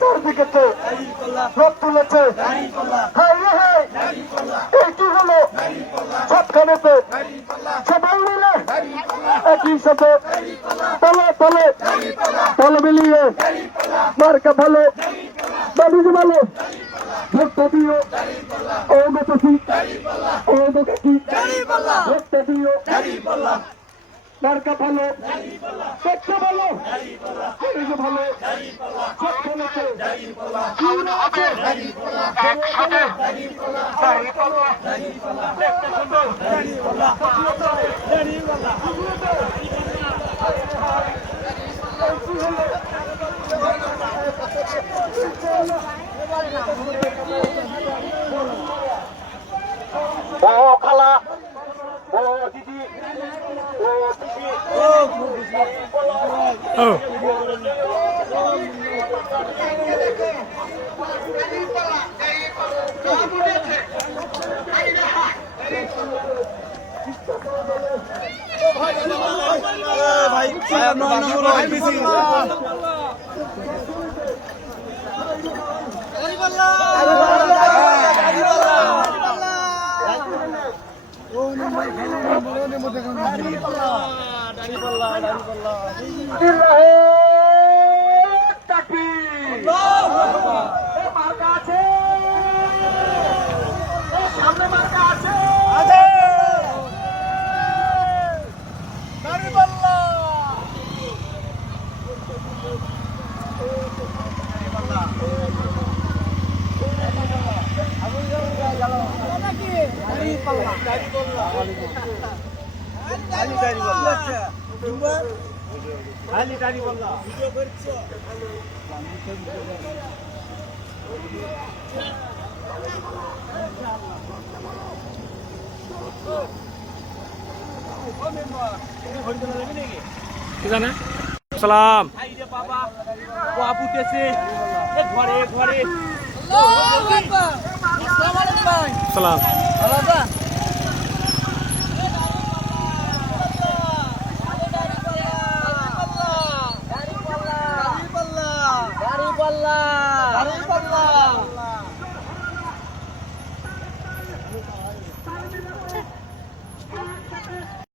তোর দিকে রোদ তুলেছে কি হলো সবখানেতে সবাই মিলে একই সাথে তলে তলে তলে মিলিয়ে মার্কা ভালো বাবুজি ভালো ভোটটা দিও ওগতি ভোটটা দিও মার্কা ভালো দেখতে ভালো ভালো একসাথে ও খালা ও দিদি ও দিদি সালাম সালাম Dari